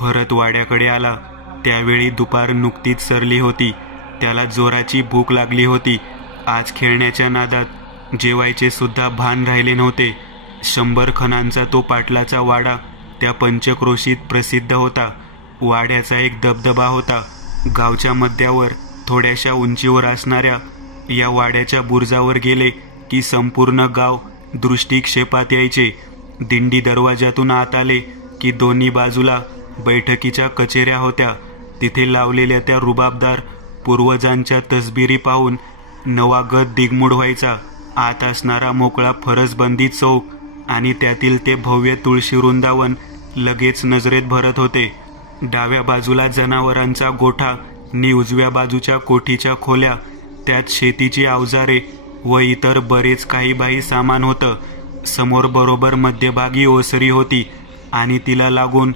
भरत वाड्याकडे आला त्यावेळी दुपार नुकतीच सरली होती. त्याला जोराची भूक लागली होती. आज खेळण्याच्या नादात जेवायचे सुद्धा भान राहिले नव्हते. 100 खणांचा तो पाटलाचा वाडा त्या पंचक्रोशीत प्रसिद्ध होता. वाड्याचा एक दबदबा होता. गावच्या मध्यावर थोड्याशा उंचीवर असणाऱ्या या वाड्याच्या बुरुजावर गेले की संपूर्ण गाव दृष्टिक्षेपात यायचे. दिंडी दरवाजातून आत आले की दोन्ही बाजूला बैठकीच्या कचेऱ्या होत्या. तिथे लावलेल्या त्या रुबाबदार पूर्वजांच्या तसबिरी पाहून नवागत दिगमूढ व्हायचा. आत असणारा मोकळा फरसबंदी चौक आणि त्यातील ते भव्य तुळशी वृंदावन लगेच नजरेत भरत होते. डाव्या बाजूला जनावरांचा गोठा नि उजव्या बाजूच्या कोठीच्या खोल्या, त्यात शेतीची अवजारे व इतर बरेच काही बाही सामान होतं. समोर बरोबर मध्यभागी ओसरी होती आणि तिला लागून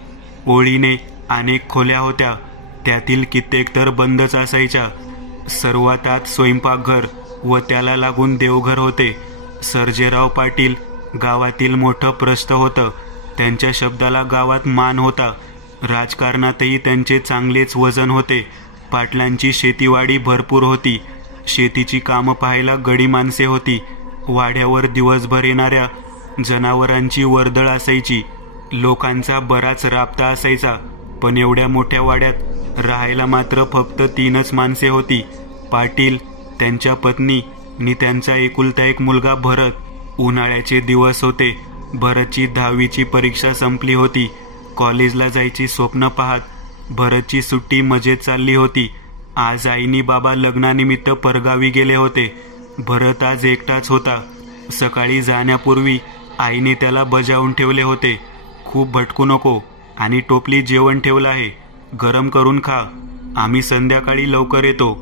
ओळीने अनेक खोल्या होत्या. त्यातील कित्येक तर बंदच असायच्या. सर्वात आत स्वयंपाकघर व त्याला लागून देवघर होते. सर्जेराव पाटील गावातील मोठं प्रस्थ होतं. त्यांच्या शब्दाला गावात मान होता. राजकारणातही त्यांचे चांगलेच वजन होते. पाटलांची शेतीवाडी भरपूर होती. शेतीची कामं पाहायला गडी माणसे होती. वाड्यावर दिवसभर येणाऱ्या जनावरांची वर्दळ असायची. लोकांचा बराच राबता असायचा. पण एवढ्या मोठ्या वाड्यात राहायला मात्र फक्त 3च माणसे होती. पाटील, त्यांच्या पत्नी नि त्यांचा एकुलता एक मुलगा भरत. उन्हाळ्याचे दिवस होते. भरतची 10वीची परीक्षा संपली होती. कॉलेजला जायची स्वप्न पाहत भरतची सुट्टी मजेत चालली होती. आज आईनी बाबा लग्नानिमित्त परगावी गेले होते. भरत आज एकटाच होता. सकाळी जाण्यापूर्वी आईने त्याला बजावून ठेवले होते, खूप भटकू नको आणि टोपली जेवण ठेवलं आहे, गरम करून खा. आम्ही संध्याकाळी लवकर येतो.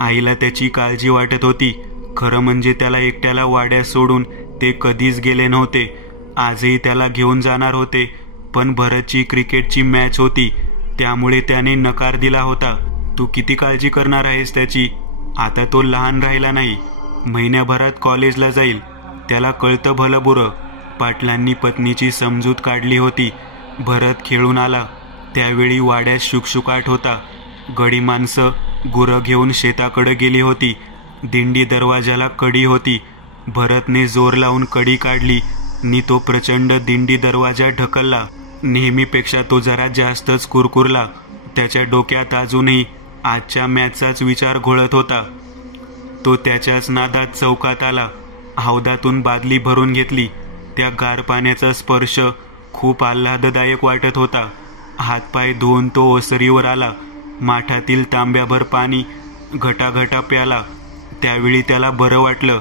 आईला त्याची काळजी वाटत होती. खरं म्हणजे त्याला एकट्याला वाड्यात सोडून ते कधीच गेले नव्हते. आजही त्याला घेऊन जाणार होते, पण भरतची क्रिकेटची मॅच होती त्यामुळे त्याने नकार दिला होता. तू किती काळजी करणार आहेस त्याची? आता तो लहान राहिला नाही. महिन्याभरात कॉलेजला जाईल. त्याला कळतं भलं बुरं. पाटलांनी पत्नीची समजूत काढली होती. भरत खेळून आला त्यावेळी वाड्यात शुकशुकाट होता. गडी माणसं गुरं घेऊन शेताकडे गेली होती. दिंडी दरवाजाला कडी होती. भरतने जोर लावून कडी काढली नि तो प्रचंड दिंडी दरवाजा ढकलला. नेहमीपेक्षा तो जरा जास्तच कुरकुरला. त्याच्या डोक्यात अजूनही आजच्या मॅचचाच विचार घोळत होता. तो त्याच्याच नादात चौकात आला. हौदातून बादली भरून घेतली. त्या गार पाण्याचा स्पर्श खूप आल्हाददायक वाटत होता. हातपाय धुवून तो ओसरीवर आला. माठातील तांब्याभर पाणी घटाघटा प्याला. त्यावेळी त्याला बरं वाटलं.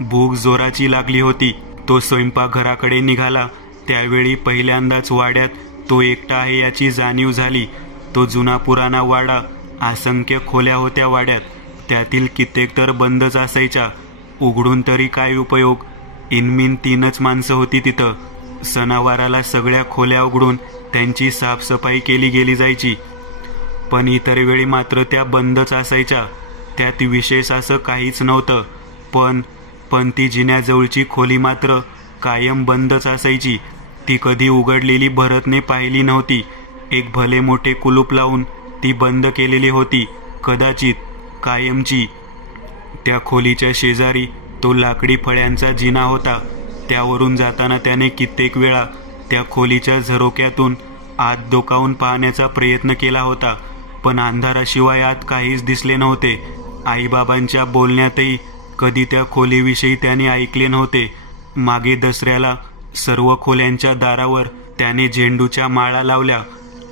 भूक जोराची लागली होती. तो स्वयंपाकघराकडे निघाला त्यावेळी पहिल्यांदाच वाड्यात तो एकटा आहे याची जाणीव झाली. तो जुना पुराणा वाडा. असंख्य खोल्या होत्या वाड्यात. त्यातील कित्येक तर बंदच असायच्या. उघडून तरी काय उपयोग? इनमिन 3च माणसं होती तिथं. सणावाराला सगळ्या खोल्या उघडून त्यांची साफसफाई केली गेली जायची. पण इतर वेळी मात्र त्या बंदच असायच्या. त्यात विशेष असं काहीच नव्हतं. पण ती जिन्याजवळची खोली मात्र कायम बंदच असायची. ती कधी उघडलेली भरतने पाहिली नव्हती. एक भले मोठे कुलूप लावून ती बंद केलेली होती, कदाचित कायमची. त्या खोलीच्या शेजारी तो लाकडी फळ्यांचा जिना होता. त्यावरून जाताना त्याने कित्येक वेळा त्या खोलीच्या झरोक्यातून आत डोकावून पाहण्याचा प्रयत्न केला होता, पण अंधाराशिवाय आत काहीच दिसले नव्हते. आईबाबांच्या बोलण्यातही कधी त्या खोलीविषयी त्याने ऐकले नव्हते. मागे दसऱ्याला सर्व खोल्यांच्या दारावर त्याने झेंडूच्या माळा लावल्या.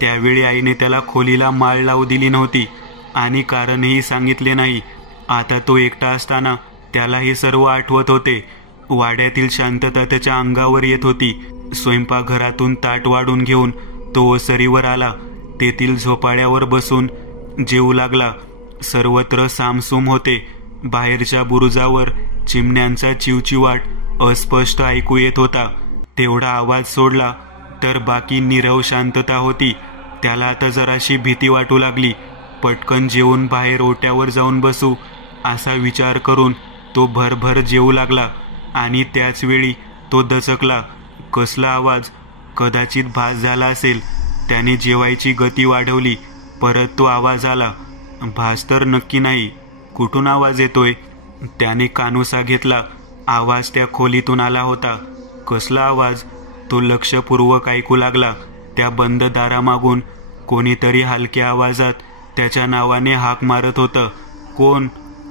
त्यावेळी आईने त्याला खोलीला माळ लावू दिली नव्हती आणि कारणही सांगितले नाही. आता तो एकटा असताना त्याला हे सर्व आठवत होते. वाड्यातील शांतता त्याच्या अंगावर येत होती. स्वयंपाकघरातून ताट वाढून घेऊन तो ओसरीवर आला. तेथील झोपाळ्यावर बसून जेवू लागला. सर्वत्र सामसूम होते. बाहेरच्या बुरुजावर चिमण्यांचा चिवचिवाट अस्पष्ट ऐकू येत होता. तेवढा आवाज सोडला तर बाकी नीरव शांतता होती. त्याला आता जराशी भीती वाटू लागली. पटकन जेवून बाहेर ओट्यावर जाऊन बसू असा विचार करून तो भरभर जेवू लागला आणि त्याच वेळी तो दचकला. कसला आवाज? कदाचित भास झाला असेल. त्याने जेवायची गती वाढवली. परत तो आवाज आला. भास तर नक्की नाही. कुठून आवाज येतोय? त्याने कानोसा घेतला. आवाज त्या खोलीतून आला होता. कसला आवाज? तो लक्षपूर्वक ऐकू लागला. त्या बंद दारामागून कोणीतरी हलक्या आवाजात त्याच्या नावाने हाक मारत होतं. कोण?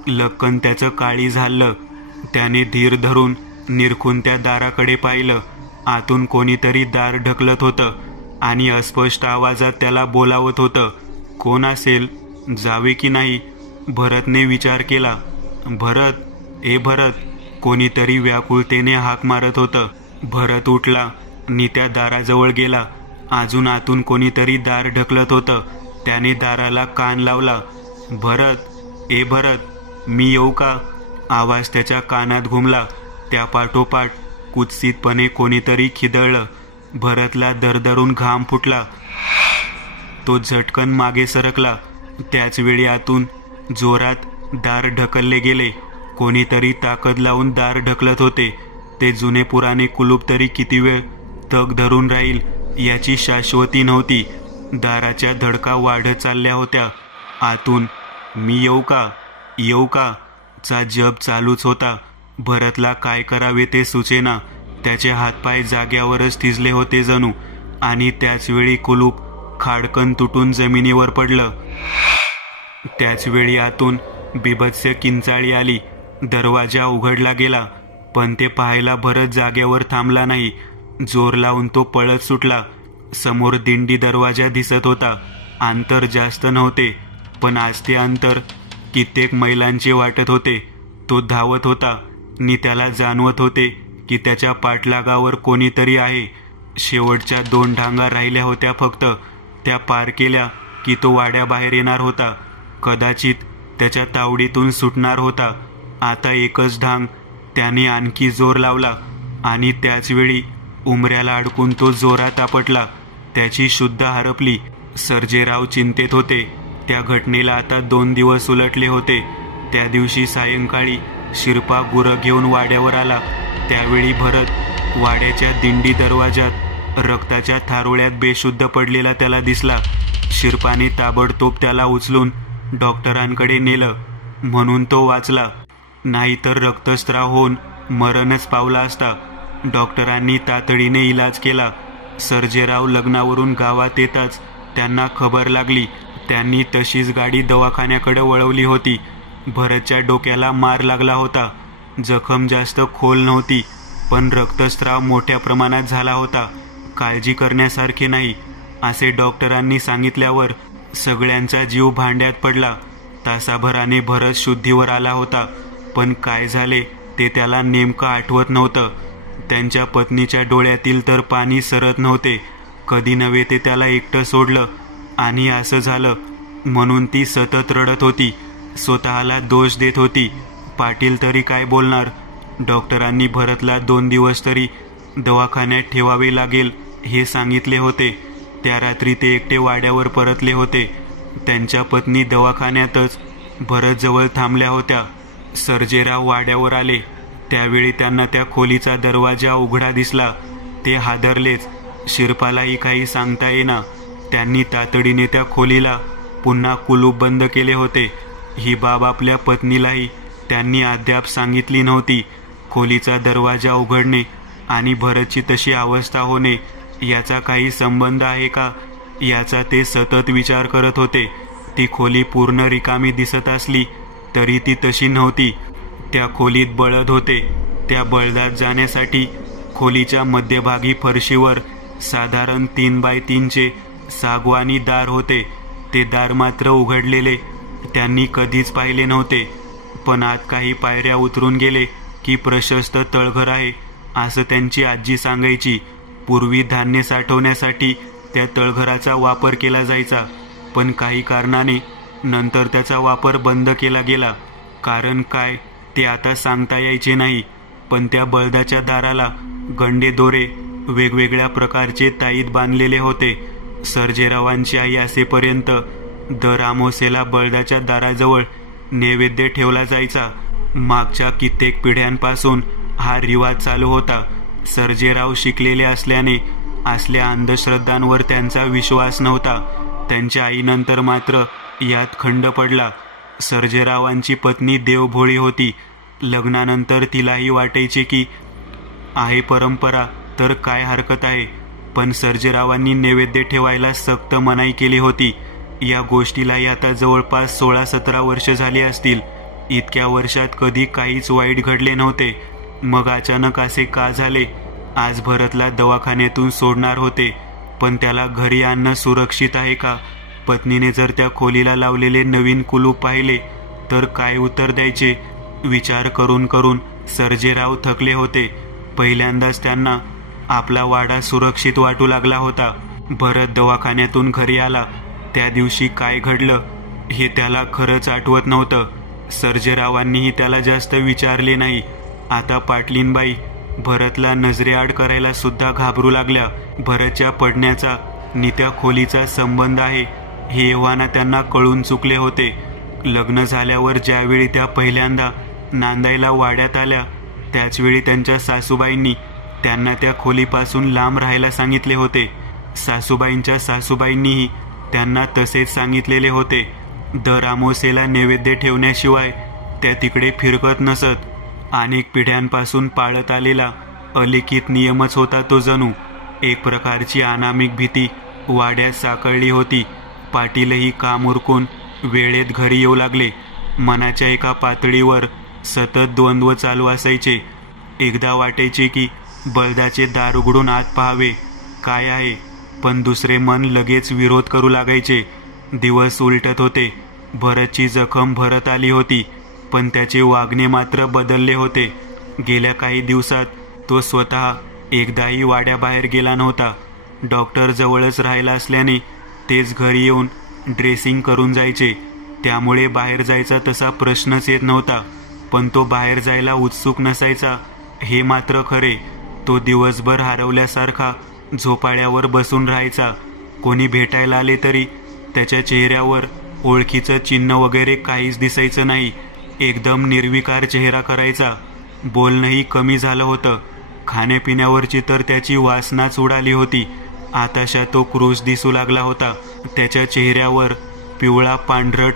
लक्कन त्याचं काळी झालं. त्याने धीर धरून निरखून त्या दाराकडे पाहिलं. आतून कोणीतरी दार ढकलत होतं आणि अस्पष्ट आवाजात त्याला बोलावत होतं. कोण असेल? जावे की नाही? भरतने विचार केला. भरत, ए भरत, कोणीतरी व्याकुळतेने हाक मारत होतं. भरत उठला आणि त्या दाराजवळ गेला. अजून आतून कोणीतरी दार ढकलत होतं. त्याने दाराला कान लावला. भरत, ए भरत, मी येऊ का? आवाज त्याच्या कानात घुमला. त्या पाठोपाठ कुत्सितपणे कोणीतरी खिदळलं. भरतला दरदरून घाम फुटला. तो झटकन मागे सरकला. त्याच वेळी आतून जोरात दार ढकलले गेले. कोणीतरी ताकद लावून दार ढकलत होते. ते जुने पुराणे कुलूप तरी किती वेळ तग धरून राहील याची शाश्वती नव्हती. दाराच्या धडका वाढत चालल्या होत्या. आतून मी येऊ का, येऊ का चा जप चालूच होता. भरतला काय करावे ते सुचेना. त्याचे हातपाय जाग्यावरच थिजले होते जणू. आणि त्याच वेळी कुलूप खाडकन तुटून जमिनीवर पडलं. त्याच वेळी आतून बिभत्स किंचाळी आली. दरवाजा उघडला गेला. पण ते पाहायला भरत जागेवर थांबला नाही. जोर लावून तो पळत सुटला. समोर दिंडी दरवाजा दिसत होता. अंतर जास्त नव्हते, पण आज ते अंतर कित्येक मैलांचे वाटत होते. तो धावत होता आणि त्याला जाणवत होते की त्याच्या पाठलागावर कोणीतरी आहे. शेवटच्या 2 ढांगा राहिल्या होत्या फक्त. त्या पार केल्या की तो वाड्याबाहेर येणार होता. कदाचित त्याच्या तावडीतून सुटणार होता. आता एकच ढांग. त्याने आणखी जोर लावला आणि त्याच वेळी उमऱ्याला अडकून तो जोरात आपटला. त्याची शुद्ध हरपली. सर्जेराव चिंतेत होते. त्या घटनेला आता 2 दिवस उलटले होते. त्या दिवशी सायंकाळी शिरपा गुरं घेऊन वाड्यावर आला. त्यावेळी भरत वाड्याच्या दिंडी दरवाजात रक्ताच्या थारोळ्यात बेशुद्ध पडलेला त्याला दिसला. शिरपाने ताबडतोब त्याला उचलून डॉक्टरांकडे नेलं. म्हणून तो वाचला, नाहीतर रक्तस्राव होऊन मरणच पावला असता. डॉक्टरांनी तातडीने इलाज केला. सर्जेराव लग्नावरून गावात येताच त्यांना खबर लागली. त्यांनी तशीच गाडी दवाखान्याकडे वळवली होती. भरतच्या डोक्याला मार लागला होता. जखम जास्त खोल नव्हती, पण रक्तस्राव मोठ्या प्रमाणात झाला होता. काळजी करण्यासारखे नाही असे डॉक्टरांनी सांगितल्यावर सगळ्यांचा जीव भांड्यात पडला. तासाभराने भरत शुद्धीवर आला होता, पण काय झाले ते त्याला नेमकं आठवत नव्हतं. त्यांच्या पत्नीच्या डोळ्यातील तर पाणी सरत नव्हते. कधी नव्हे ते त्याला एकटं सोडलं आणि असं झालं म्हणून ती सतत रडत होती. स्वतःला दोष देत होती. पाटील तरी काय बोलणार? डॉक्टरांनी भरतला 2 दिवस तरी दवाखान्यात ठेवावे लागेल हे सांगितले होते. त्या रात्री ते एकटे वाड्यावर परतले होते. त्यांच्या पत्नी दवाखान्यातच भरतजवळ थांबल्या होत्या. सर्जेराव वाड्यावर आले. त्यावेळी त्यांना त्या खोलीचा दरवाजा उघडा दिसला. ते हादरलेच. शिरपालाही काही सांगता येईना. त्यांनी तातडीने त्या खोलीला पुन्हा कुलूप बंद केले होते. ही बाब आपल्या पत्नीलाही त्यांनी अद्याप सांगितली नव्हती. खोलीचा दरवाजा उघडणे आणि भरतची तशी अवस्था होणे याचा काही संबंध आहे का याचा ते सतत विचार करत होते. ती खोली पूर्ण रिकामी दिसत असली तरी ती तशी नव्हती. त्या खोलीत बळद होते. त्या बळदात जाण्यासाठी खोलीच्या मध्यभागी फरशीवर साधारण 3x3चे सागवानी दार होते. ते दार मात्र उघडलेले त्यांनी कधीच पाहिले नव्हते. पण आत काही पायऱ्या उतरून गेले की प्रशस्त तळघर आहे असं त्यांची आजी सांगायची. पूर्वी धान्य साठवण्यासाठी त्या तळघराचा वापर केला जायचा, पण काही कारणाने नंतर त्याचा वापर बंद केला गेला. कारण काय ते आता सांगता यायचे नाही. पण त्या बळदाच्या दाराला गंडे दोरे वेगवेगळ्या प्रकारचे ताईत बांधलेले होते. सर्जेरावांची आई असेपर्यंत दर अमावास्येला बळदाच्या दाराजवळ नैवेद्य ठेवला जायचा. मागच्या कित्येक पिढ्यांपासून हा रिवाज चालू होता. सर्जेराव शिकलेले असल्याने असल्या अंधश्रद्धांवर त्यांचा विश्वास नव्हता. त्यांच्या आईनंतर मात्र यात खंड पडला. सर्जेरावांची पत्नी देवभोळी होती. लग्नानंतर तिलाही वाटायचे की आहे परंपरा तर काय हरकत आहे, पण सर्जेरावांनी नैवेद्य ठेवायला सक्त मनाई केली होती. या गोष्टीलाही आता जवळपास 16-17 वर्ष झाली असतील. इतक्या वर्षात कधी काहीच वाईट घडले नव्हते. मग अचानक असे का झाले? आज भरतला दवाखान्यातून सोडणार होते, पण त्याला घरी आणणं सुरक्षित आहे का? पत्नीने जर त्या खोलीला लावलेले नवीन कुलूप पाहिले तर काय उत्तर द्यायचे? विचार करून करून सर्जेराव थकले होते. पहिल्यांदाच त्यांना आपला वाडा सुरक्षित वाटू लागला होता. भरत दवाखान्यातून घरी आला त्या दिवशी काय घडलं हे त्याला खरंच आठवत नव्हतं. सर्जेरावांनीही त्याला जास्त विचारले नाही. आता पाटलीनबाई भरतला नजरेआड करायला सुद्धा घाबरू लागल्या. भरतच्या पडण्याचा नि त्या खोलीचा संबंध आहे हे एव्हाना त्यांना कळून चुकले होते. लग्न झाल्यावर ज्यावेळी त्या पहिल्यांदा नांदायला वाड्यात आल्या त्याचवेळी त्यांच्या सासूबाईंनी त्यांना त्या खोलीपासून लांब राहायला सांगितले होते. सासूबाईंच्या सासूबाईंनीही त्यांना तसेच सांगितलेले होते. दर अमावास्येला नैवेद्य ठेवण्याशिवाय त्या तिकडे फिरकत नसत. अनेक पिढ्यांपासून पाळत आलेला अलिखित नियमच होता तो जणू. एक प्रकारची अनामिक भीती वाड्यात साकळली होती. पाटीलही काम उरकून वेळेत घरी येऊ लागले. मनाच्या एका पातळीवर सतत द्वंद्व चालू असायचे. एकदा वाटायचे की बलदाचे दार उघडून आत पाहावे काय आहे, पण दुसरे मन लगेच विरोध करू लागायचे. दिवस उलटत होते. भरतची जखम भरत आली होती, पण त्याचे वागणे मात्र बदलले होते. गेल्या काही दिवसात तो स्वतः एकदाही वाड्याबाहेर गेला नव्हता. डॉक्टर जवळच राहिला असल्याने तेच घरी येऊन ड्रेसिंग करून जायचे. त्यामुळे बाहेर जायचा तसा प्रश्नच येत नव्हता. पण तो बाहेर जायला उत्सुक नसायचा हे मात्र खरे. तो दिवसभर हरवल्यासारखा झोपाळ्यावर बसून राहायचा. कोणी भेटायला आले तरी त्याच्या चेहऱ्यावर ओळखीचं चिन्ह वगैरे काहीच दिसायचं नाही. एकदम निर्विकार चेहरा करायचा. बोलणंही कमी झालं होतं. खाण्यापिण्यावरची तर त्याची वासनाच उडाली होती. आताशा तो क्रूस दिसू लागला होता. त्याच्या चेहऱ्यावर पिवळा पांढरट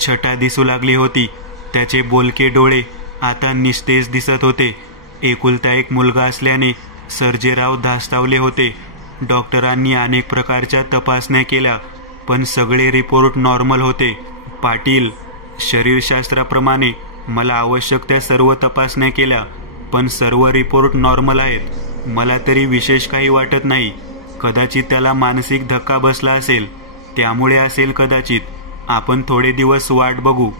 छटा दिसू लागली होती. त्याचे बोलके डोळे आता निस्तेज दिसत होते. एकुलता एक मुलगा असल्याने सर्जेराव धास्तावले होते. डॉक्टरांनी अनेक प्रकारच्या तपासण्या केल्या, पण सगळे रिपोर्ट नॉर्मल होते. पाटील, शरीरशास्त्राप्रमाणे मला आवश्यक त्या सर्व तपासण्या केल्या, पण सर्व रिपोर्ट नॉर्मल आहेत. मला तरी विशेष काही वाटत नाही. कदाचित त्याला मानसिक धक्का बसला असेल, त्यामुळे असेल कदाचित. आपण थोडे दिवस वाट बघू.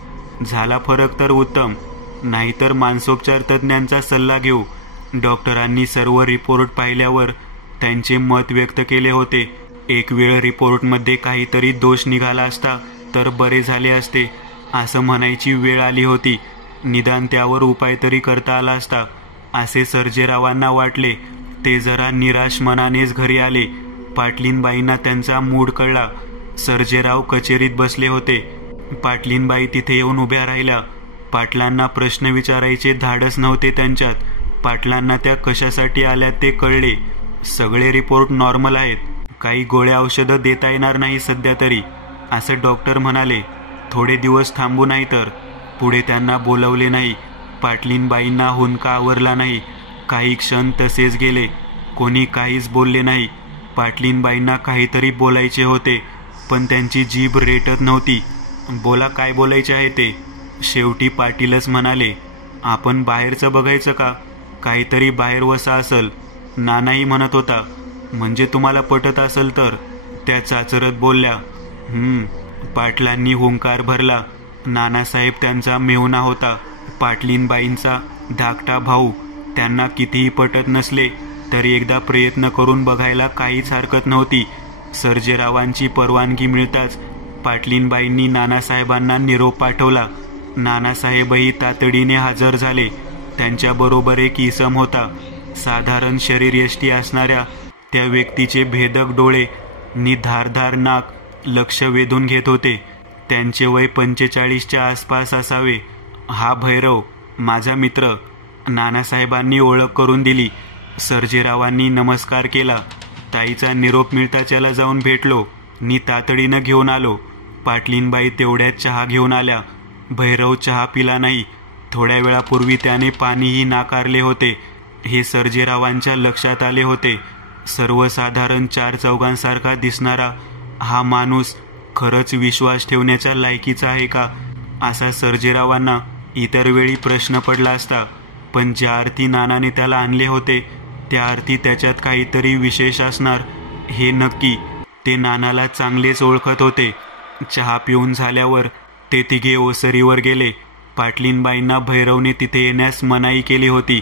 झाला फरक तर उत्तम, नाहीतर मानसोपचार तज्ज्ञांचा सल्ला घेऊ. डॉक्टरांनी सर्व रिपोर्ट पाहिल्यावर त्यांचे मत व्यक्त केले होते. एक वेळ रिपोर्टमध्ये काहीतरी दोष निघाला असता तर बरे झाले असते असं म्हणायची वेळ आली होती. निदान त्यावर उपाय तरी करता आला असता असे सर्जेरावांना वाटले. ते जरा निराश मनानेच घरी आले. पाटलीनबाईंना त्यांचा मूड कळला. सर्जेराव कचेरीत बसले होते. पाटलीनबाई तिथे येऊन उभ्या राहिल्या. पाटलांना प्रश्न विचारायचे धाडस नव्हते त्यांच्यात. पाटलांना त्या कशासाठी आल्या ते कळले. सगळे रिपोर्ट नॉर्मल आहेत. काही गोळ्या औषधं देता येणार नाही सध्या तरी, असं डॉक्टर म्हणाले. थोडे दिवस थांबू नाही तर. पुढे त्यांना बोलवले नाही. पाटलीनबाईंना हुंदका आवरला नाही. काही क्षण तसेच गेले. कोणी काहीच बोलले नाही. पाटलीनबाईंना काहीतरी बोलायचे होते, पण त्यांची जीभ रेटत नव्हती. बोला, काय बोलायचे आहे ते. शेवटी पाटीलच म्हणाले, आपण बाहेरचं बघायचं का? काहीतरी बाहेर वसा असल. नानाही म्हणत होता. म्हणजे तुम्हाला पटत असेल तर. त्या चाचरत बोलल्या. पाटलांनी हुंकार भरला. नानासाहेब त्यांचा मेहुणा होता. पाटलीनबाईंचा धाकटा भाऊ. त्यांना कितीही पटत नसले तरी एकदा प्रयत्न करून बघायला काहीच हरकत नव्हती. सर्जेरावांची परवानगी मिळताच पाटलीनबाईंनी नानासाहेबांना निरोप पाठवला. नानासाहेबही तातडीने हजर झाले. त्यांच्याबरोबर एक इसम होता. साधारण शरीरयष्टी असणाऱ्या त्या व्यक्तीचे भेदक डोळे नि धारधार नाक लक्ष वेधून घेत होते. त्यांचे वय 45च्या आसपास असावे. हा भैरव, माझा मित्र. नानासाहेबांनी ओळख करून दिली. सर्जेरावांनी नमस्कार केला. ताईचा निरोप मिळताच त्याला जाऊन भेटलो. नी तातडीनं घेऊन आलो. पाटलीनबाई तेवढ्यात चहा घेऊन आल्या. भैरव चहा पिला नाही. थोड्या वेळापूर्वी त्याने पाणीही नाकारले होते. हे सर्जेरावांच्या लक्षात आले होते. सर्वसाधारण 4 चौघांसारखा दिसणारा हा माणूस खरंच विश्वास ठेवण्याच्या लायकीचा आहे का, असा सर्जेरावांना इतर वेळी प्रश्न पडला असता. पण ज्या अर्थी नानाने त्याला आणले होते त्या अर्थी त्याच्यात काहीतरी विशेष असणार हे नक्की. ते नानाला चांगलेच ओळखत होते. चहा पिऊन झाल्यावर ते तिघे ओसरीवर गेले. पाटलीनबाईंना भैरवने तिथे येण्यास मनाई केली होती.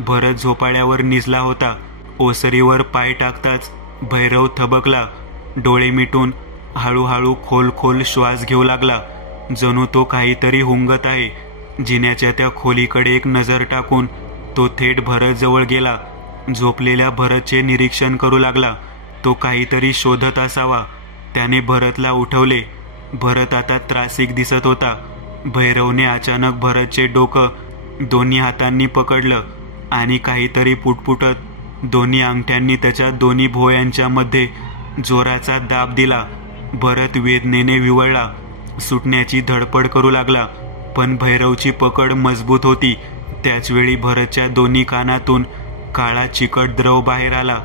भरत झोपाळ्यावर निजला होता. ओसरीवर पाय टाकताच भैरव थबकला. डोळे मिटून हळूहळू खोल खोल श्वास घेऊ लागला. जणू तो काहीतरी हुंगत आहे. जिन्याच्या त्या खोलीकडे एक नजर टाकून तो थेट भरत जवळ गेला. झोपलेल्या भरतचे निरीक्षण करू लागला. तो काहीतरी शोधत असावा. त्याने भरतला उठवले. भरत आता त्रासिक दिसत होता. भैरवने अचानक भरतचे डोकं दोन्ही हातांनी पकडलं आणि काहीतरी पुटपुटत दोन्ही अंगठ्यांनी त्याच्या दोन्ही भोयांच्या मध्ये जोराचा दाब दिला. भरत वेदनेने विवळला. सुटण्याची धडपड करू लागला. पण भैरवची पकड मजबूत होती. त्याचवेळी भरतच्या दोन्ही कानातून काळा चिकट द्रव बाहेर आला.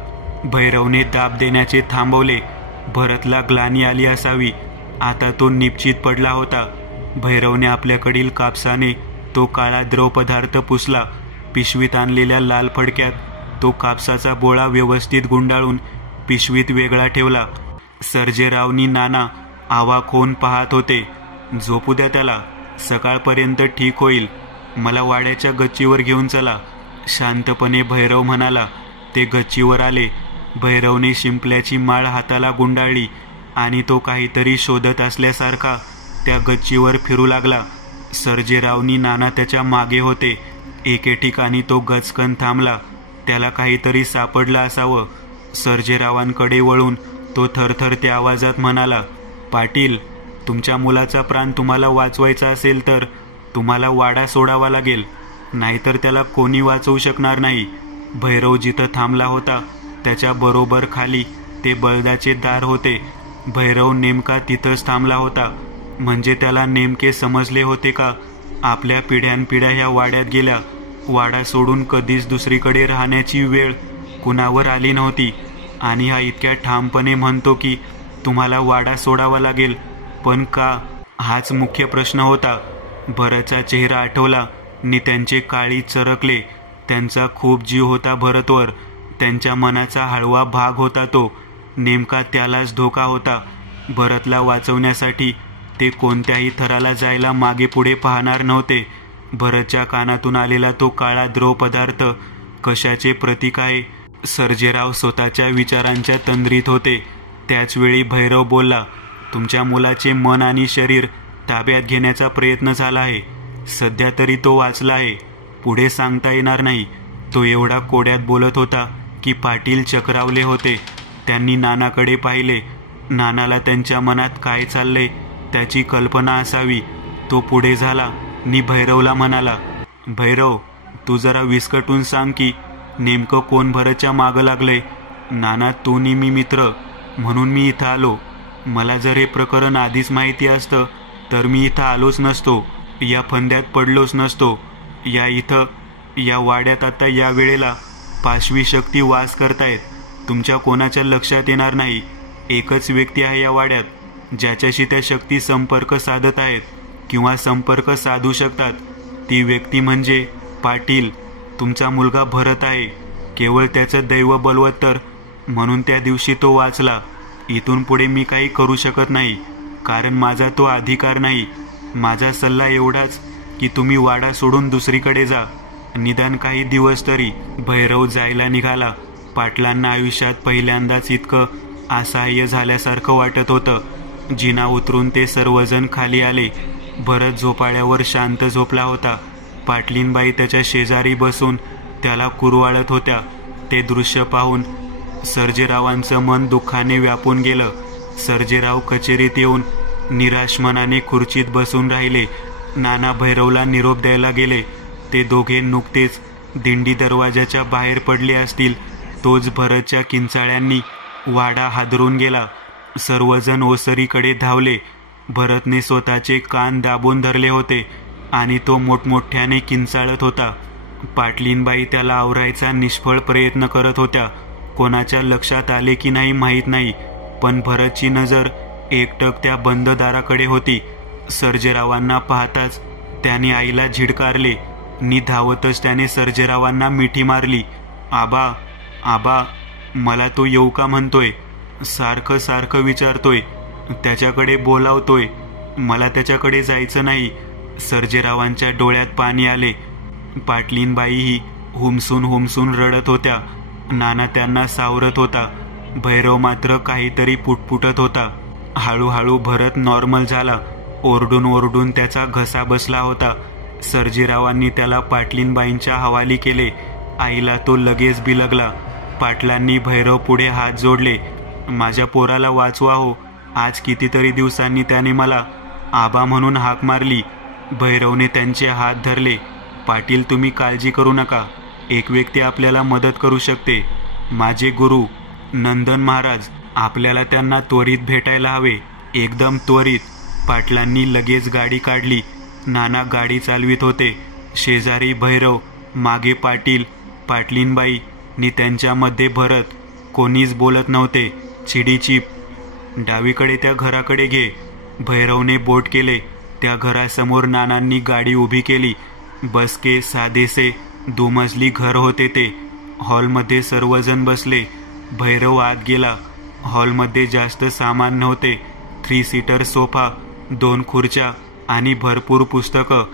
भैरवने दाब देण्याचे थांबवले. भरतला ग्लानी आली असावी. आता तो निश्चित पडला होता. भैरवने आपल्याकडील कापसाने तो काळा द्रव पदार्थ पुसला. पिशवीत आणलेल्या लाल फडक्यात तो कापसाचा बोळा व्यवस्थित गुंडाळून पिशवीत वेगळा ठेवला. सर्जेरावनी नाना आवाक होऊन पाहत होते. झोपू द्या त्याला, सकाळपर्यंत ठीक होईल. मला वाड्याच्या गच्चीवर घेऊन चला, शांतपणे भैरव म्हणाला. ते गच्चीवर आले. भैरवने शिंपल्याची माळ हाताला गुंडाळली आणि तो काहीतरी शोधत असल्यासारखा त्या गच्चीवर फिरू लागला. सर्जेरावनी नाना त्याच्या मागे होते. एके ठिकाणी तो गचकन थांबला. त्याला काहीतरी सापडलं असावं. सर्जेरावांकडे वळून तो थरथरत्या आवाजात म्हणाला, पाटील, तुमच्या मुलाचा प्राण तुम्हाला वाचवायचा असेल तर तुम्हाला वाडा सोडावा लागेल, नाहीतर त्याला कोणी वाचवू शकणार नाही. भैरव जिथं थांबला होता त्याच्या बरोबर खाली ते बळदाचे दार होते. भैरव नेमका तिथंच थांबला होता. म्हणजे त्याला नेमके समजले होते का आपल्या पिढ्यानपिढ्या ह्या वाड्यात गेल्या. वाडा सोडून कधीच दुसरीकडे राहण्याची वेळ कुणावर आली नव्हती. आणि हा इतक्या ठामपणे म्हणतो की तुम्हाला वाडा सोडावा लागेल. पण का, हाच मुख्य प्रश्न होता. भरतचा चेहरा आठवला नि त्यांचे काळी चरकले. त्यांचा खूप जीव होता भरतवर. त्यांच्या मनाचा हळवा भाग होता तो. नेमका त्यालाच धोका होता. भरतला वाचवण्यासाठी ते कोणत्याही थराला जायला मागे पुढे पाहणार नव्हते. भरतच्या कानातून आलेला तो काळा द्रव पदार्थ कशाचे प्रतीक आहे? सर्जेराव स्वतःच्या विचारांच्या तंद्रीत होते. त्याचवेळी भैरव बोलला, तुमच्या मुलाचे मन आणि शरीर ताब्यात घेण्याचा प्रयत्न झाला आहे. सध्या तरी तो वाचला आहे, पुढे सांगता येणार नाही. तो एवढा कोड्यात बोलत होता की पाटील चक्रावले होते. त्यांनी नानाकडे पाहिले. नानाला त्यांच्या मनात काय चालले त्याची कल्पना असावी. तो पुढे झाला नि भैरवला म्हणाला, भैरव, तू जरा विस्कटून सांग की नेमकं कोण भरतच्या मागं लागले. नाना, तू नि मी मित्र म्हणून मी इथं आलो. मला जर हे प्रकरण आधीच माहिती असतं तर मी इथं आलोच नसतो, या फंद्यात पडलोच नसतो. या वाड्यात आता या वेळेला 5वी शक्ती वास करतायत. तुमच्या कोणाच्या लक्षात येणार नाही. एकच व्यक्ती आहे या वाड्यात ज्याच्याशी त्या शक्ती संपर्क साधत आहेत किंवा संपर्क साधू शकतात. ती व्यक्ती म्हणजे पाटील, तुमचा मुलगा भरत आहे. केवळ त्याचं दैव बलवत्तर म्हणून त्या दिवशी तो वाचला. इथून पुढे मी काही करू शकत नाही, कारण माझा तो अधिकार नाही. माझा सल्ला एवढाच की तुम्ही वाडा सोडून दुसरीकडे जा, निदान काही दिवस तरी. भैरव जायला निघाला. पाटलांना आयुष्यात पहिल्यांदाच इतकं असहाय्य झाल्यासारखं वाटत होतं. जिना उतरून ते सर्वजण खाली आले. भरत झोपाळ्यावर शांत झोपला होता. पाटलीनबाई त्याच्या शेजारी बसून त्याला कुरवाळत होत्या. ते दृश्य पाहून सर्जेरावांचं मन दुःखाने व्यापून गेलं. सर्जेराव कचेरीत येऊन निराश मनाने खुर्चीत बसून राहिले. नाना भैरवला निरोप द्यायला गेले. ते दोघे नुकतेच दिंडी दरवाजाच्या बाहेर पडले असतील तोच भरतच्या किंचाळ्यांनी वाडा हादरून गेला. सर्वजण ओसरीकडे धावले. भरतने स्वतःचे कान दाबून धरले होते आणि तो मोठमोठ्याने किंचाळत होता. पाटलीनबाई त्याला आवरायचा निष्फळ प्रयत्न करत होत्या. कोणाच्या लक्षात आले की नाही माहीत नाही, पण भरतची नजर एकटक त्या बंद दाराकडे होती. सर्जेरावांना पाहताच त्याने आईला झिडकारले. धावतच त्याने सर्जेरावांना मिठी मारली. आबा, आबा, मला तो येऊ का म्हणतोय? सारखं सारखं विचारतोय, त्याच्याकडे बोलावतोय. मला त्याच्याकडे जायचं नाही. सर्जेरावांच्या डोळ्यात पाणी आले. पाटलीनबाईही हुमसून हुमसून रडत होत्या. नाना त्यांना सावरत होता. भैरव मात्र काहीतरी पुटपुटत होता. हळूहळू भरत नॉर्मल झाला. ओरडून ओरडून त्याचा घसा बसला होता. सर्जेरावांनी त्याला पाटलीनबाईंच्या हवाली केले. आईला तो लगेच बिलगला. पाटलांनी भैरव पुढे हात जोडले. माझ्या पोराला वाचवा हो. आज कितीतरी दिवसांनी त्याने मला आबा म्हणून हाक मारली. भैरवने त्यांचे हात धरले. पाटील, तुम्ही काळजी करू नका. एक व्यक्ती आपल्याला मदत करू शकते. माझे गुरु नंदन महाराज. आपल्याला त्यांना त्वरित भेटायला हवे, एकदम त्वरित. पाटलांनी लगेच गाडी काढली. नाना गाडी चालवित होते. शेजारी भैरव, मागे पाटील, पाटलीनबाई नि त्यांच्यामध्ये भरत. कोणीच बोलत नव्हते. चिडीचीप. डावीकडे त्या घराकडे घे. भैरवने बोट केले. त्या घरासमोर नानांनी गाडी उभी केली. बसके साधेसे दुमजली घर होते ते. हॉलमध्ये सर्वजण बसले. भैरव आत गेला. हॉलमध्ये जास्त सामान नव्हते. 3 सीटर सोफा, 2 खुर्च्या आणि भरपूर पुस्तकं.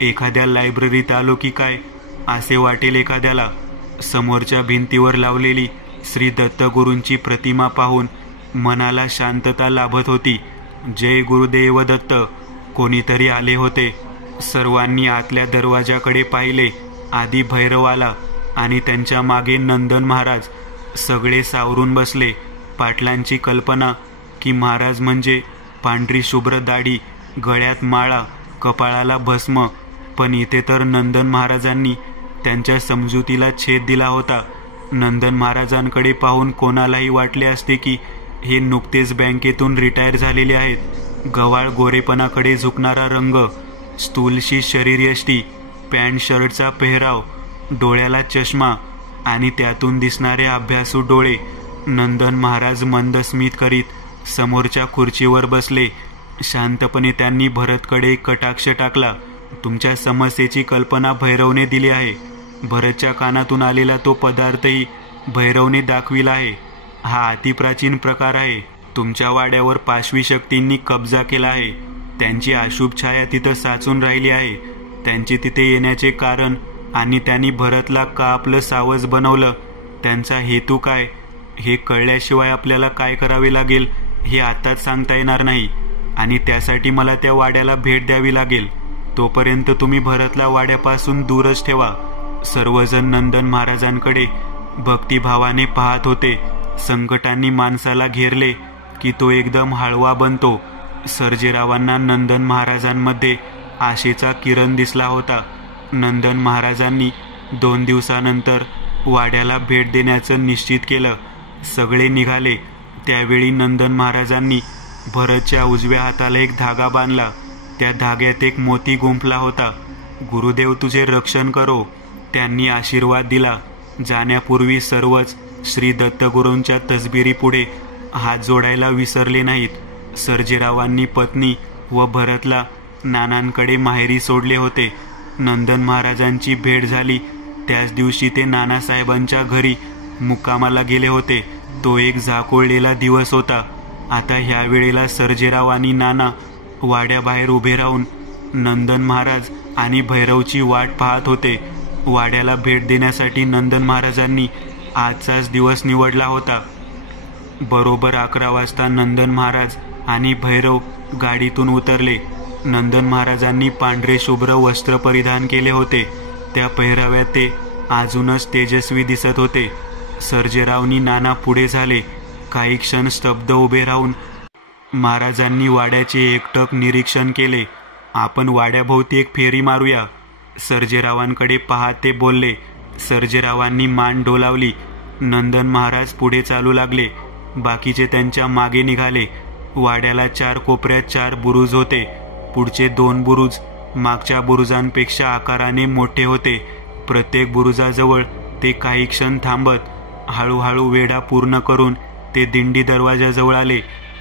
एखाद्या लायब्ररीत आलो की काय असे वाटेल एखाद्याला. समोरच्या भिंतीवर लावलेली श्री दत्तगुरूंची प्रतिमा पाहून मनाला शांतता लाभत होती. जय गुरुदेव दत्त. कोणीतरी आले होते. सर्वांनी आतल्या दरवाजाकडे पाहिले. आधी भैरव आला आणि त्यांच्या मागे नंदन महाराज. सगळे सावरून बसले. पाटलांची कल्पना की महाराज म्हणजे पांढरी शुभ्र दाढी, गळ्यात माळा, कपाळाला भस्म. पण इथे तर नंदन महाराजांनी त्यांच्या समजुतीला छेद दिला होता. नंदन महाराजांकडे पाहून कोणालाही वाटले असते की हे नुकतेच बँकेतून रिटायर झालेले आहेत. गवाळ गोरेपणाकडे झुकणारा रंग, स्थूलशी शरीरयष्टी, पॅन्ट शर्टचा पेहराव, डोळ्याला चष्मा आणि त्यातून दिसणारे अभ्यासू डोळे. नंदन महाराज मंद स्मित करीत समोरच्या खुर्चीवर बसले. शांतपणे त्यांनी भरतकडे कटाक्ष टाकला. तुमच्या समस्येची कल्पना भैरवने दिली आहे. भरतच्या कानातून आलेला तो पदार्थही भैरवने दाखविला आहे. हा अतिप्राचीन प्रकार आहे. तुमच्या वाड्यावर पाशवी शक्तींनी कब्जा केला आहे. त्यांची अशुभ छाया तिथं साचून राहिली आहे. त्यांचे तिथे येण्याचे कारण आणि त्यांनी भरतला का आपलं सावज बनवलं, त्यांचा हेतू काय, हे कळल्याशिवाय आपल्याला काय करावे लागेल हे आताच सांगता येणार नाही. आणि त्यासाठी मला त्या वाड्याला भेट द्यावी लागेल. तोपर्यंत तुम्ही भरतला वाड्यापासून दूरच ठेवा. सर्वजण नंदन महाराजांकडे भक्तिभावाने पाहत होते. संकटांनी माणसाला घेरले की तो एकदम हळवा बनतो. सर्जेरावांना नंदन महाराजांमध्ये आशेचा किरण दिसला होता. नंदन महाराजांनी 2 दिवसानंतर वाड्याला भेट देण्याचं निश्चित केलं. सगळे निघाले. त्यावेळी नंदन महाराजांनी भरतच्या उजव्या हाताला एक धागा बांधला. त्या धाग्यात एक मोती गुंफला होता. गुरुदेव तुझे रक्षण करो, त्यांनी आशीर्वाद दिला. जाण्यापूर्वी सर्वच श्री दत्तगुरूंच्या तसबिरी पुढे हात जोडायला विसरले नाहीत. सर्जेरावांनी पत्नी व भरतला नानांकडे माहेरी सोडले होते. नंदन महाराजांची भेट झाली त्याच दिवशी ते नानासाहेबांच्या घरी मुक्कामाला गेले होते. तो एक झाकोळलेला दिवस होता. आता ह्या वेळेला सर्जेराव आणि नाना वाड्याबाहेर उभे राहून नंदन महाराज आणि भैरवची वाट पाहत होते. वाड्याला भेट देण्यासाठी नंदन महाराजांनी आजचाच दिवस निवडला होता. बरोबर 11 वाजता नंदन महाराज आणि भैरव गाडीतून उतरले. नंदन महाराजांनी पांढरे शुभ्र वस्त्र परिधान केले होते. त्या पेहराव्यात ते अजूनच तेजस्वी दिसत होते. सर्जेरावनी नाना पुढे झाले. काही क्षण स्तब्ध उभे राहून महाराजांनी वाड्याचे एकटक निरीक्षण केले. आपण वाड्याभोवती एक फेरी मारूया, सर्जेरावांकडे पाहत ते बोलले. सर्जेरावांनी मान डोलावली. नंदन महाराज पुढे चालू लागले. बाकीचे त्यांच्या मागे निघाले. वाड्याला 4 कोपऱ्यात 4 बुरुज होते. पुढचे 2 बुरुज मागच्या बुरुजांपेक्षा आकाराने मोठे होते. प्रत्येक बुरुजाजवळ ते काही क्षण थांबत. हळूहळू वेढा पूर्ण करून ते दिंडी दरवाजाजवळ आले.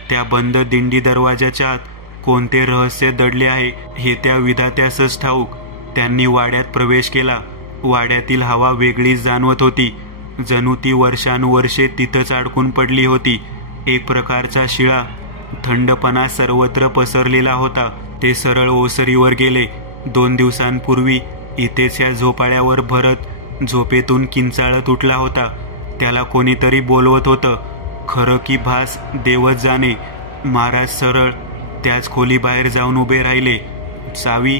त्या बंद दिंडी दरवाजाच्या आत कोणते रहस्य दडले आहे हे त्या विधात्यासच ठाऊक. त्यांनी वाड्यात प्रवेश केला. वाड्यातील हवा वेगळीच जाणवत होती. जणू ती वर्षानुवर्षे तिथंच अडकून पडली होती. एक प्रकारचा शिळा थंडपणा सर्वत्र पसरलेला होता. ते सरळ ओसरीवर गेले. 2 दिवसांपूर्वी इथेच या झोपाळ्यावर भरत झोपेतून किंचाळत उठला होता. त्याला कोणीतरी बोलवत होतं. खरं की भास देवच जाणे. महाराज सरळ त्याच खोलीबाहेर जाऊन उभे राहिले. चावी?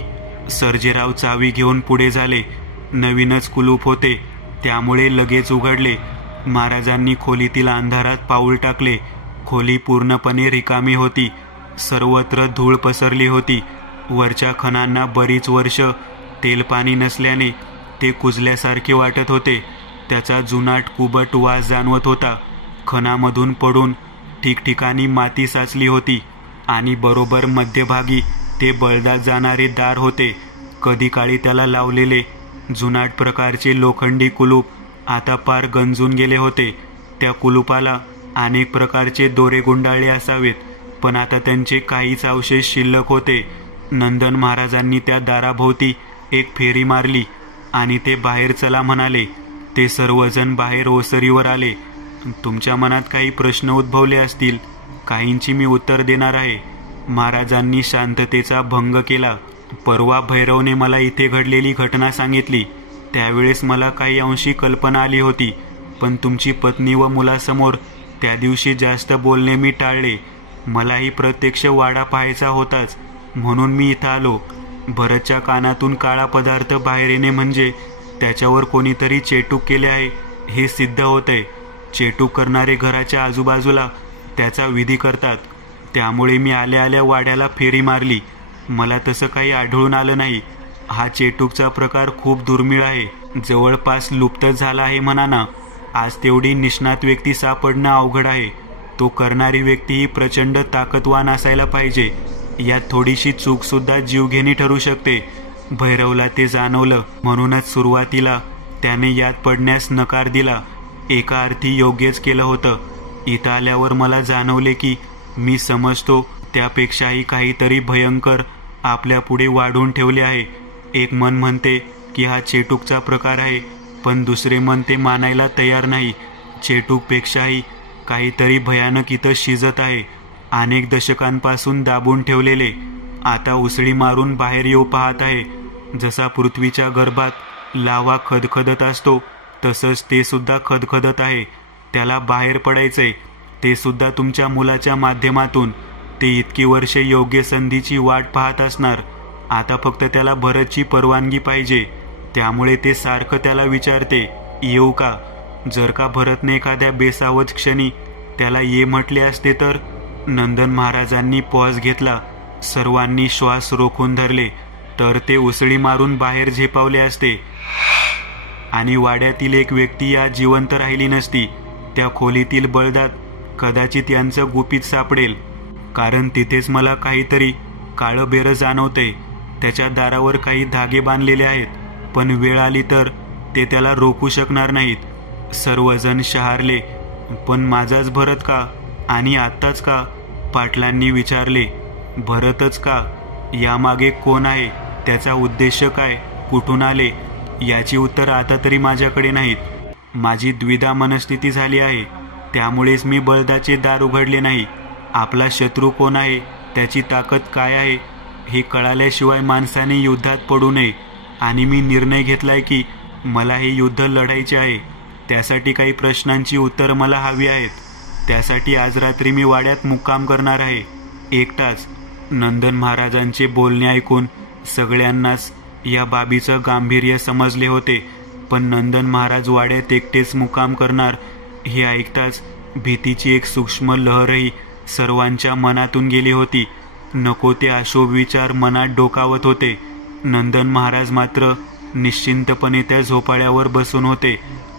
सर्जेराव चावी घेऊन पुढे झाले. नवीनच कुलूप होते, त्यामुळे लगेच उघडले. महाराजांनी खोलीतील अंधारात पाऊल टाकले. खोली पूर्णपणे रिकामी होती. सर्वत्र धूळ पसरली होती. वरच्या खणांना बरीच वर्ष तेलपाणी नसल्याने ते कुजल्यासारखे वाटत होते. त्याचा जुनाट कुबट वास जाणवत होता. खणामधून पडून ठिकठिकाणी माती साचली होती आणि बरोबर मध्यभागी ते बळदात जाणारे दार होते. कधी काळी त्याला लावलेले जुनाट प्रकारचे लोखंडी कुलूप आता पार गंजून गेले होते. त्या कुलूपाला अनेक प्रकारचे दोरे गुंडाळले असावेत, पण आता त्यांचे काहीच अवशेष शिल्लक होते. नंदन महाराजांनी त्या दाराभोवती एक फेरी मारली आणि ते बाहेर चला म्हणाले. ते सर्वजण बाहेर ओसरीवर आले. तुमच्या मनात काही प्रश्न उद्भवले असतील. काहींची मी उत्तर देणार आहे. महाराजांनी शांततेचा भंग केला. परवा भैरवने मला इथे घडलेली घटना सांगितली. त्यावेळेस मला काही अंशी कल्पना आली होती, पण तुमची पत्नी व मुलासमोर त्या दिवशी जास्त बोलणे मी टाळले. मलाही प्रत्यक्ष वाडा पाहायचा होताच, म्हणून मी इथं आलो. भरतच्या कानातून काळा पदार्थ बाहेर येणे म्हणजे त्याच्यावर कोणीतरी चेटूक केले आहे हे सिद्ध होतंय. चेटूक करणारे घराच्या आजूबाजूला त्याचा विधी करतात. त्यामुळे मी आल्या आल्या वाड्याला फेरी मारली. मला तसं काही आढळून आलं नाही. हा चेटूकचा प्रकार खूप दुर्मिळ आहे. जवळपास लुप्तच झाला आहे म्हणा ना. आज तेवढी निष्णात व्यक्ती सापडणं अवघड आहे. तो करणारी व्यक्ती ही प्रचंड ताकदवान असायला पाहिजे. यात थोडीशी चूक सुद्धा जीवघेणी ठरू शकते. भैरवला ते जाणवलं. म्हणूनच सुरुवातीला त्याने यात पडण्यास नकार दिला. एका अर्थी योग्यच केलं होतं. इथं आल्यावर मला जाणवले की मी समजतो त्यापेक्षाही काहीतरी भयंकर आपल्या पुढे वाढून ठेवले आहे. एक मन म्हणते की हा चेटूकचा प्रकार आहे, पण दुसरे मन ते मानायला तयार नाही. चेटूकपेक्षाही काहीतरी भयानक इथं शिजत आहे. अनेक दशकांपासून दाबून ठेवलेले आता उसळी मारून बाहेर येऊ पाहत आहे. जसा पृथ्वीच्या गर्भात लावा खदखदत असतो तसंच ते सुद्धा खदखदत आहे. त्याला बाहेर पडायचंय, ते सुद्धा तुमच्या मुलाच्या माध्यमातून. ते इतकी वर्षे योग्य संधीची वाट पाहत असणार. आता फक्त त्याला भरतची परवानगी पाहिजे. त्यामुळे ते सारखं त्याला विचारते, येऊ का? जर का भरतने एखाद्या बेसावध क्षणी त्याला ये म्हटले असते तर. नंदन महाराजांनी पॉज घेतला. सर्वांनी श्वास रोखून धरले. तर ते उसळी मारून बाहेर झेपावले असते आणि वाड्यातील एक व्यक्ती या जिवंत राहिली नसती. त्या खोलीतील बळदात कदाचित यांचं गुपित सापडेल, कारण तिथेच मला काहीतरी काळं बेरं जाणवते. त्याच्या दारावर काही धागे बांधलेले आहेत, पण वेळ आली तर ते त्याला रोखू शकणार नाहीत. सर्वजण शहारले. पण माझाच भरत का? आणि आत्ताच का? पाटलांनी विचारले. भरतच का? यामागे कोण आहे? त्याचा उद्देश काय? कुठून आले? याची उत्तर आता तरी माझ्याकडे नाहीत. माझी द्विधा मनस्थिती झाली आहे. त्यामुळेच मी बळदाचे दार उघडले नाही. आपला शत्रू कोण आहे, त्याची ताकद काय आहे हे कळाल्याशिवाय माणसाने युद्धात पडू नये. आणि मी निर्णय घेतलाय की मला हे युद्ध लढायचे आहे. त्यासाठी काही प्रश्नांची उत्तर मला हवी आहेत. त्यासाठी आज रात्री मी वाड्यात मुक्काम करणार आहे, एकटाच. नंदन महाराजांचे बोलणे ऐकून सगळ्यांनाच या बाबीचं गांभीर्य समजले होते. पण नंदन महाराज वाड्यात एकटेच मुक्काम करणार हे ऐकताच भीतीची एक सूक्ष्म लहरही सर्वांच्या मनातून गेली होती. नको ते अशुभ विचार मनात डोकावत होते. नंदन महाराज मात्र निश्चिंतपणे त्या झोपाळ्यावर बसून होते.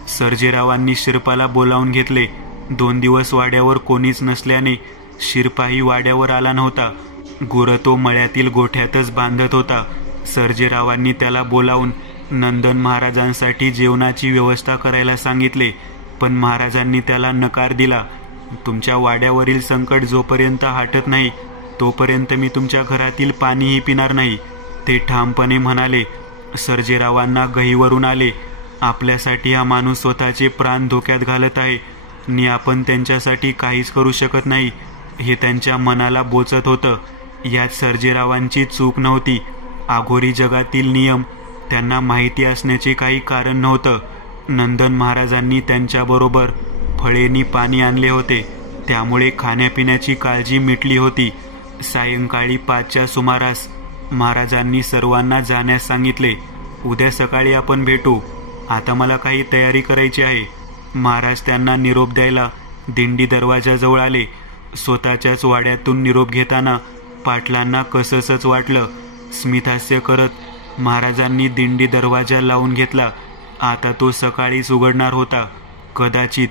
सर्जेरावांनी शिरपाला बोलावून घेतले. 2 दिवस वाड्यावर कोणीच नसल्याने शिरपाही वाड्यावर आला नव्हता. गुरं तो मळ्यातील गोठ्यातच बांधत होता. सर्जेरावांनी त्याला बोलावून नंदन महाराजांसाठी जेवणाची व्यवस्था करायला सांगितले, पण महाराजांनी त्याला नकार दिला. तुमच्या वाड्यावरील संकट जोपर्यंत हटत नाही तोपर्यंत मी तुमच्या घरातील पाणीही पिणार नाही, ते ठामपणे म्हणाले. सर्जेरावांना गहीवरून आले. आपल्यासाठी हा माणूस स्वतःचे प्राण धोक्यात घालत आहे आणि आपण त्यांच्यासाठी काहीच करू शकत नाही, हे त्यांच्या मनाला बोचत होतं. यात सर्जेरावांची चूक नव्हती. आघोरी जगातील नियम त्यांना माहिती असण्याचे काही कारण नव्हतं. नंदन महाराजांनी त्यांच्याबरोबर फळेनी पाणी आणले होते, त्यामुळे खाण्यापिण्याची काळजी मिटली होती. सायंकाळी 5च्या सुमारास महाराजांनी सर्वांना जाण्यास सांगितले. उद्या सकाळी आपण भेटू. आता मला काही तयारी करायची आहे. महाराज त्यांना निरोप द्यायला दिंडी दरवाजाजवळ आले. स्वतःच्याच वाड्यातून निरोप घेताना पाटलांना कसंसच वाटलं. स्मितहास्य करत महाराजांनी दिंडी दरवाजा लावून घेतला. आता तो सकाळीच उघडणार होता, कदाचित.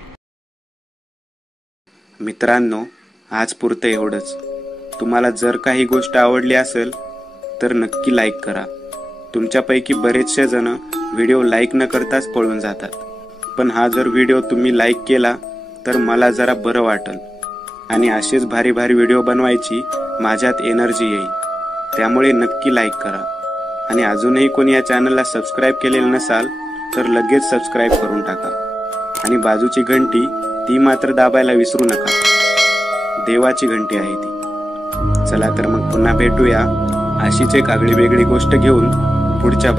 मित्रांनो, आज पुरतं एवढंच. तुम्हाला जर काही गोष्ट आवडली असेल तर नक्की लाईक करा. तुमच्यापैकी बरेचसे जण व्हिडिओ लाईक न करताच पळून जातात, पण हा जर व्हिडिओ तुम्ही लाईक केला तर मला जरा बरं वाटेल आणि असेच भारी भारी व्हिडिओ बनवायची माझ्यात एनर्जी येईल. त्यामुळे नक्की लाईक करा. आणि अजूनही कोणी या चॅनलला सबस्क्राईब केलेलं नसाल तर लगेच सबस्क्राईब करून टाका. आणि बाजूची घंटी ती मात्र दाबायला विसरू नका. देवाची घंटी आहे ती. चला तर मग पुन्हा भेटूया अशीच एक आगळी वेगळी गोष्ट घेऊन पुढच्या